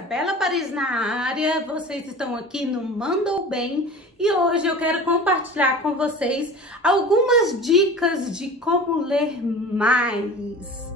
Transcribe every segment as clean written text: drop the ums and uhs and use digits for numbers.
Isabela Paris na área, vocês estão aqui no Mandou Bem e hoje eu quero compartilhar com vocês algumas dicas de como ler mais.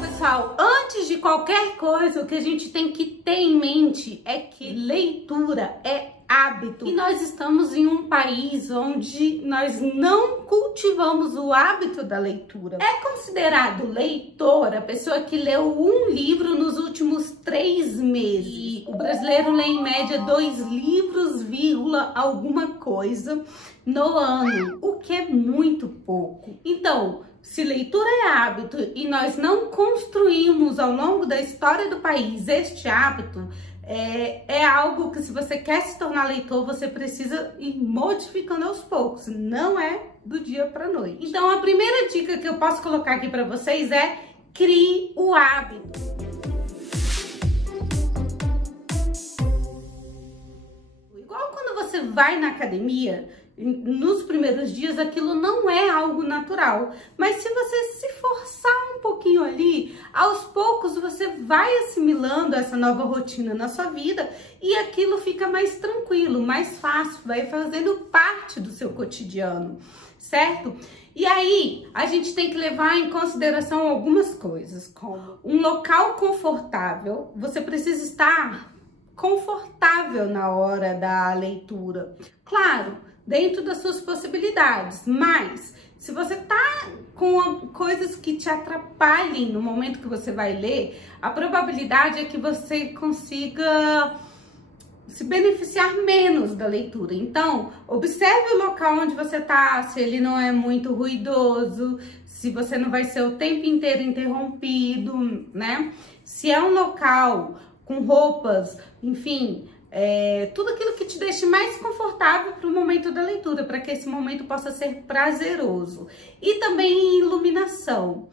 Pessoal, antes de qualquer coisa, o que a gente tem que ter em mente é que leitura é hábito. E nós estamos em um país onde nós não cultivamos o hábito da leitura. É considerado leitor a pessoa que leu um livro nos últimos 3 meses. E o brasileiro lê em média 2 livros, alguma coisa no ano, o que é muito pouco. Então, se leitura é hábito e nós não construímos ao longo da história do país este hábito, é algo que, se você quer se tornar leitor, você precisa ir modificando aos poucos, não é do dia para noite. Então, a primeira dica que eu posso colocar aqui para vocês é: crie o hábito. Igual quando você vai na academia, nos primeiros dias aquilo não é algo natural, mas se você se forçar um pouquinho ali, aos poucos você vai assimilando essa nova rotina na sua vida e aquilo fica mais tranquilo, mais fácil, vai fazendo parte do seu cotidiano, certo? E aí a gente tem que levar em consideração algumas coisas, como um local confortável. Você precisa estar confortável na hora da leitura, claro, dentro das suas possibilidades, mas se você tá com coisas que te atrapalhem no momento que você vai ler, a probabilidade é que você consiga se beneficiar menos da leitura. Então, observe o local onde você tá, se ele não é muito ruidoso, se você não vai ser o tempo inteiro interrompido, né? Se é um local com roupas, enfim, tudo aquilo que te deixe mais confortável para o momento da leitura, para que esse momento possa ser prazeroso. E também iluminação.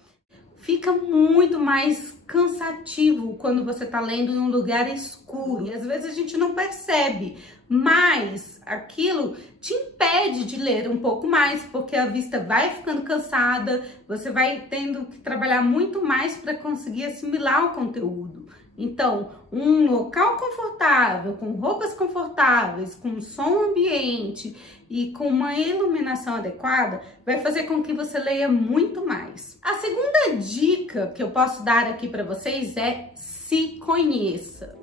Fica muito mais cansativo quando você está lendo em um lugar escuro. E às vezes a gente não percebe, mas aquilo te impede de ler um pouco mais, porque a vista vai ficando cansada, você vai tendo que trabalhar muito mais para conseguir assimilar o conteúdo. Então, um local confortável, com roupas confortáveis, com som ambiente e com uma iluminação adequada, vai fazer com que você leia muito mais. A segunda dica que eu posso dar aqui para vocês é: se conheça.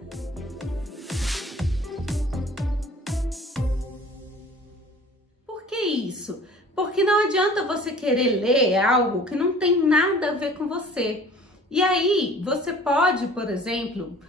Por que isso? Porque não adianta você querer ler algo que não tem nada a ver com você. E aí, você pode, por exemplo,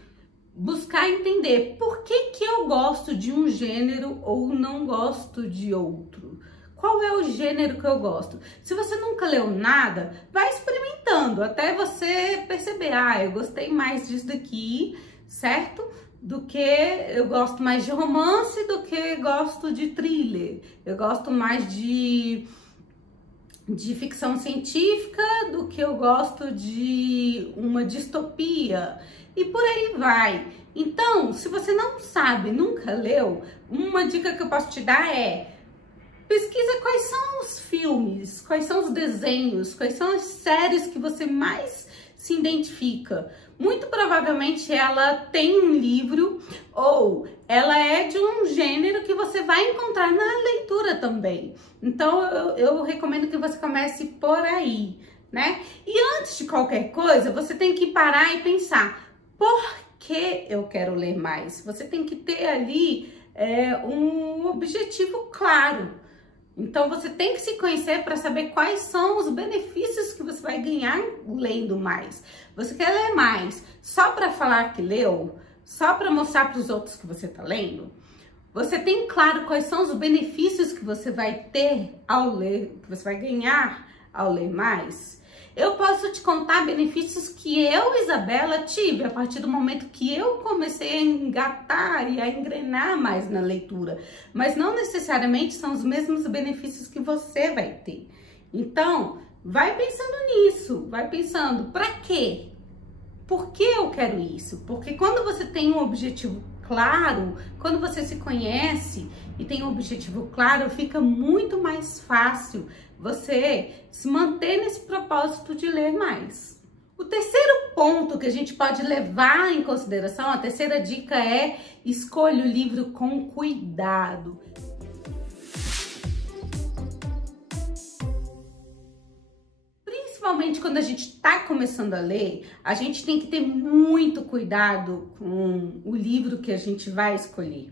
buscar entender por que eu gosto de um gênero ou não gosto de outro. Qual é o gênero que eu gosto? Se você nunca leu nada, vai experimentando até você perceber: eu gostei mais disso daqui, certo? Do que eu gosto mais de romance do que gosto de thriller. Eu gosto mais de ficção científica do que eu gosto de uma distopia, e por aí vai. Então, se você não sabe, nunca leu, uma dica que eu posso te dar é: pesquisa quais são os filmes, quais são os desenhos, quais são as séries que você mais se identifica. Muito provavelmente ela tem um livro ou ela é de um gênero que você vai encontrar na leitura também. Então eu recomendo que você comece por aí, né? E antes de qualquer coisa, você tem que parar e pensar: por que eu quero ler mais? Você tem que ter ali um objetivo claro. Então, você tem que se conhecer para saber quais são os benefícios que você vai ganhar lendo mais. Você quer ler mais só para falar que leu? Só para mostrar para os outros que você está lendo? Você tem claro quais são os benefícios que você vai ter ao ler, que você vai ganhar ao ler mais? Eu posso te contar benefícios que eu, Isabela, tive a partir do momento que eu comecei a engatar e a engrenar mais na leitura, mas não necessariamente são os mesmos benefícios que você vai ter. Então, vai pensando nisso, vai pensando: para quê? Por que eu quero isso? Porque quando você tem um objetivo claro, quando você se conhece e tem um objetivo claro, fica muito mais fácil você se manter nesse propósito de ler mais. O terceiro ponto que a gente pode levar em consideração, a terceira dica é: escolha o livro com cuidado. Principalmente quando a gente está começando a ler, a gente tem que ter muito cuidado com o livro que a gente vai escolher.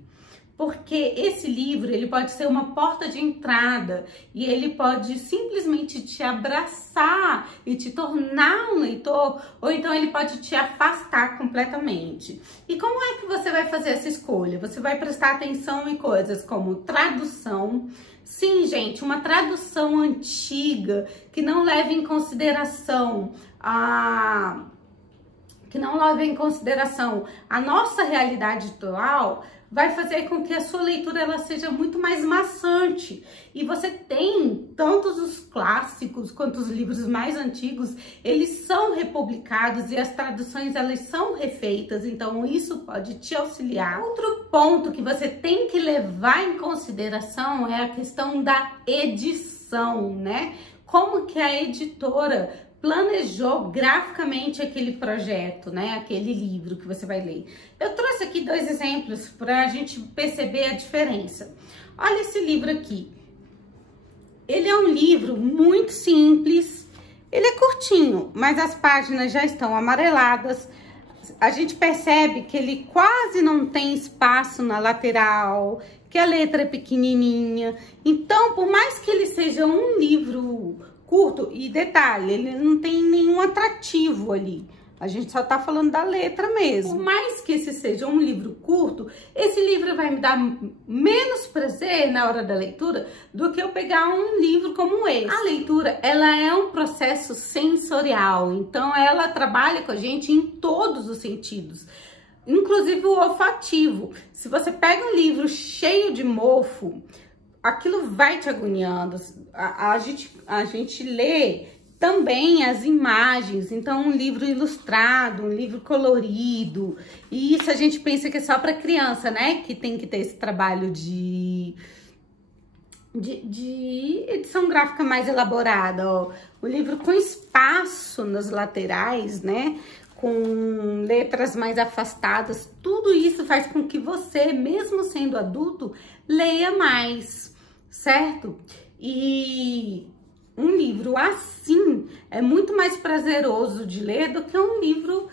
Porque esse livro, ele pode ser uma porta de entrada e ele pode simplesmente te abraçar e te tornar um leitor, ou então ele pode te afastar completamente. E como é que você vai fazer essa escolha? Você vai prestar atenção em coisas como tradução. Sim, gente, uma tradução antiga que não leva em consideração a nossa realidade atual, vai fazer com que a sua leitura ela seja muito mais maçante. E você tem tantos os clássicos quanto os livros mais antigos, eles são republicados e as traduções elas são refeitas, então isso pode te auxiliar. Outro ponto que você tem que levar em consideração é a questão da edição, né? Como que a editora planejou graficamente aquele projeto, né? Aquele livro que você vai ler. Eu trouxe aqui 2 exemplos para a gente perceber a diferença. Olha esse livro aqui. Ele é um livro muito simples. Ele é curtinho, mas as páginas já estão amareladas. A gente percebe que ele quase não tem espaço na lateral, que a letra é pequenininha. Então, por mais que ele seja um livro curto, e detalhe, ele não tem nenhum atrativo ali. A gente só tá falando da letra mesmo. Por mais que esse seja um livro curto, esse livro vai me dar menos prazer na hora da leitura do que eu pegar um livro como esse. A leitura, ela é um processo sensorial, então ela trabalha com a gente em todos os sentidos, inclusive o olfativo. Se você pega um livro cheio de mofo, aquilo vai te agoniando. A gente lê também as imagens, então um livro ilustrado, um livro colorido, e isso a gente pensa que é só para criança, né? Que tem que ter esse trabalho de edição gráfica mais elaborada, ó. O livro com espaço nas laterais, né? Com letras mais afastadas, tudo isso faz com que você, mesmo sendo adulto, leia mais, certo? E um livro assim é muito mais prazeroso de ler do que um livro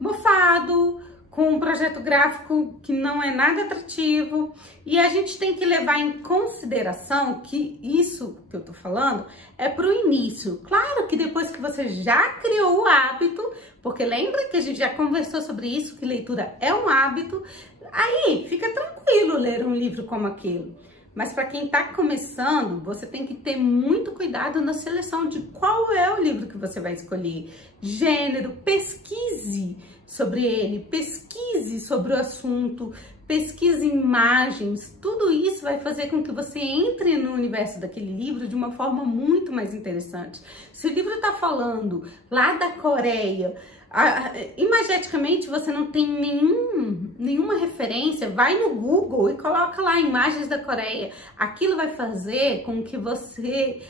mofado, com um projeto gráfico que não é nada atrativo. E a gente tem que levar em consideração que isso que eu tô falando é pro início. Claro que depois que você já criou o hábito, porque lembra que a gente já conversou sobre isso, que leitura é um hábito, aí fica tranquilo ler um livro como aquele. Mas para quem está começando, você tem que ter muito cuidado na seleção de qual é o livro que você vai escolher. Gênero, pesquise sobre ele, pesquise sobre o assunto, pesquise imagens. Tudo isso vai fazer com que você entre no universo daquele livro de uma forma muito mais interessante. Se o livro está falando lá da Coreia, imageticamente você não tem nenhuma referência, vai no Google e coloca lá imagens da Coreia. Aquilo vai fazer com que você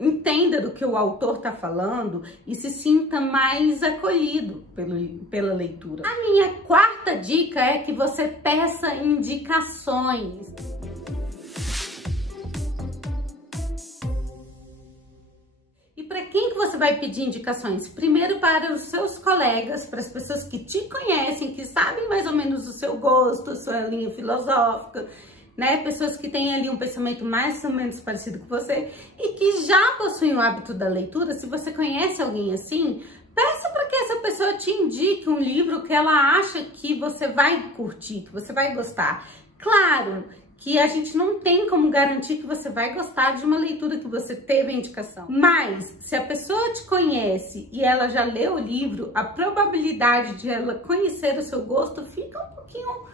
entenda do que o autor está falando e se sinta mais acolhido pela leitura. A minha quarta dica é que você peça indicações. Para quem que você vai pedir indicações? Primeiro para os seus colegas, para as pessoas que te conhecem, que sabem mais ou menos o seu gosto, a sua linha filosófica, né? Pessoas que têm ali um pensamento mais ou menos parecido com você e que já possuem o hábito da leitura. Se você conhece alguém assim, peça para que essa pessoa te indique um livro que ela acha que você vai curtir, que você vai gostar. Claro que a gente não tem como garantir que você vai gostar de uma leitura que você teve a indicação. Mas, se a pessoa te conhece e ela já leu o livro, a probabilidade de ela conhecer o seu gosto fica um pouquinho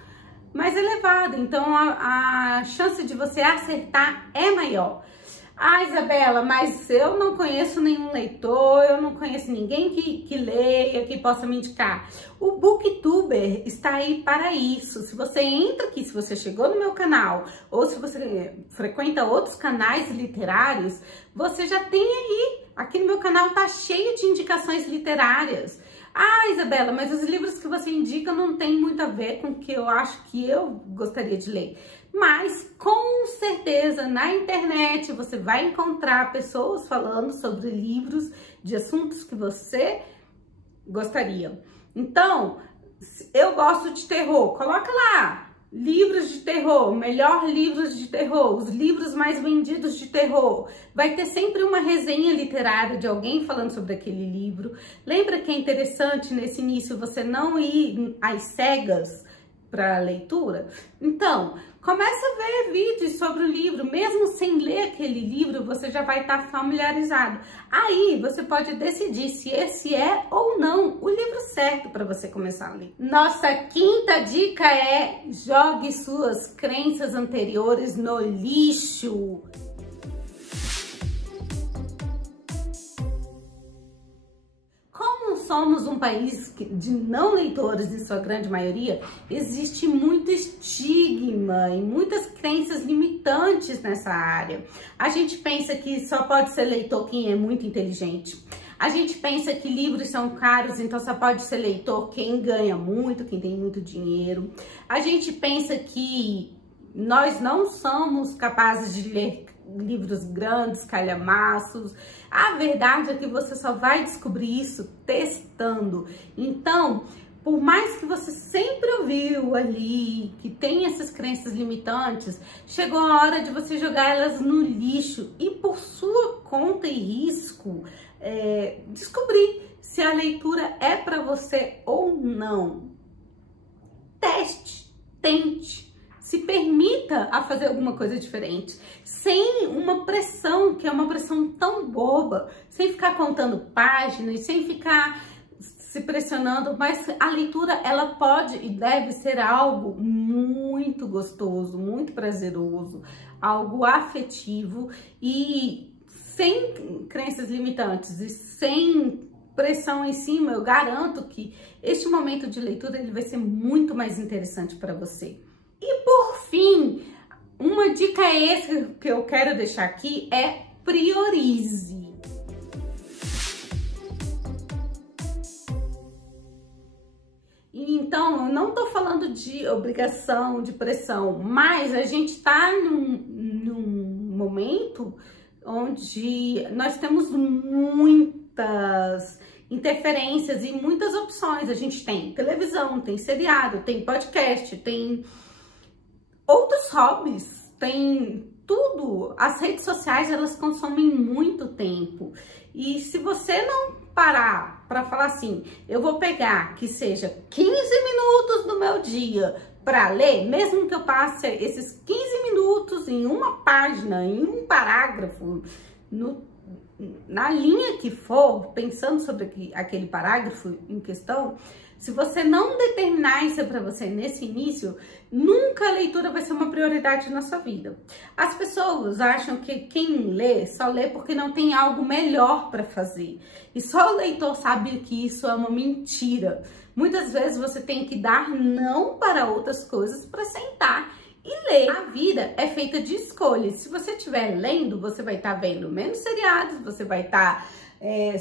mais elevada. Então, a chance de você acertar é maior. Ah, Isabela, mas eu não conheço nenhum leitor, eu não conheço ninguém que leia, que possa me indicar. O Booktuber está aí para isso. Se você entra aqui, se você chegou no meu canal, ou se você frequenta outros canais literários, você já tem aí. Aqui no meu canal tá cheio de indicações literárias. Ah, Isabela, mas os livros que você indica não tem muito a ver com o que eu acho que eu gostaria de ler. Mas, com certeza, na internet você vai encontrar pessoas falando sobre livros de assuntos que você gostaria. Então, eu gosto de terror, coloca lá, livros de terror, melhor livros de terror, os livros mais vendidos de terror. Vai ter sempre uma resenha literária de alguém falando sobre aquele livro. Lembra que é interessante nesse início você não ir às cegas para a leitura? Então, começa a ver vídeos sobre o livro, mesmo sem ler aquele livro, você já vai estar familiarizado. Aí você pode decidir se esse é ou não o livro certo para você começar a ler. Nossa quinta dica é: jogue suas crenças anteriores no lixo. Somos um país de não leitores, em sua grande maioria, existe muito estigma e muitas crenças limitantes nessa área. A gente pensa que só pode ser leitor quem é muito inteligente. A gente pensa que livros são caros, então só pode ser leitor quem ganha muito, quem tem muito dinheiro. A gente pensa que nós não somos capazes de ler livros grandes, calhamaços. A verdade é que você só vai descobrir isso testando. Então, por mais que você sempre ouviu ali que tem essas crenças limitantes, chegou a hora de você jogar elas no lixo e, por sua conta e risco, descobrir se a leitura é para você ou não. Teste, tente. Se permita a fazer alguma coisa diferente, sem uma pressão, que é uma pressão tão boba, sem ficar contando páginas, sem ficar se pressionando, mas a leitura, ela pode e deve ser algo muito gostoso, muito prazeroso, algo afetivo e sem crenças limitantes e sem pressão em cima. Eu garanto que este momento de leitura ele vai ser muito mais interessante para você. E por fim, uma dica extra que eu quero deixar aqui é: priorize. Então, eu não tô falando de obrigação, de pressão, mas a gente tá num momento onde nós temos muitas interferências e muitas opções. A gente tem televisão, tem seriado, tem podcast, tem outros hobbies, tem tudo. As redes sociais, elas consomem muito tempo. E se você não parar para falar assim, eu vou pegar que seja 15 minutos do meu dia para ler, mesmo que eu passe esses 15 minutos em uma página, em um parágrafo, na linha que for, pensando sobre aquele parágrafo em questão, se você não determinar isso para você nesse início, nunca a leitura vai ser uma prioridade na sua vida. As pessoas acham que quem lê só lê porque não tem algo melhor para fazer. E só o leitor sabe que isso é uma mentira. Muitas vezes você tem que dar não para outras coisas para sentar e ler. A vida é feita de escolhas. Se você estiver lendo, você vai estar vendo menos seriados, você vai estar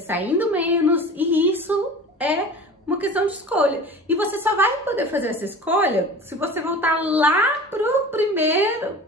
saindo menos, e isso é uma questão de escolha. E você só vai poder fazer essa escolha se você voltar lá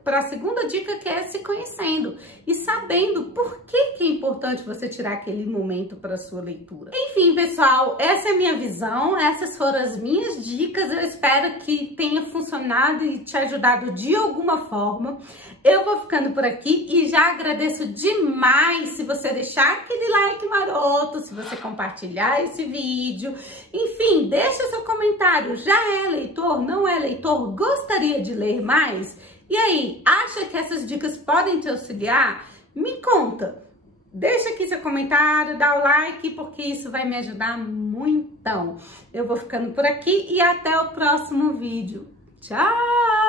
para a segunda dica, que é se conhecendo e sabendo por que é importante você tirar aquele momento para sua leitura. Enfim, pessoal, essa é a minha visão, essas foram as minhas dicas. Eu espero que tenha funcionado e te ajudado de alguma forma. Eu vou ficando por aqui e já agradeço demais se você deixar aquele like maroto, se você compartilhar esse vídeo. Enfim, deixa seu comentário. Já é leitor? Não é leitor? Gostaria de ler mais? E aí, acha que essas dicas podem te auxiliar? Me conta. Deixa aqui seu comentário, dá o like, porque isso vai me ajudar muito. Eu vou ficando por aqui e até o próximo vídeo. Tchau!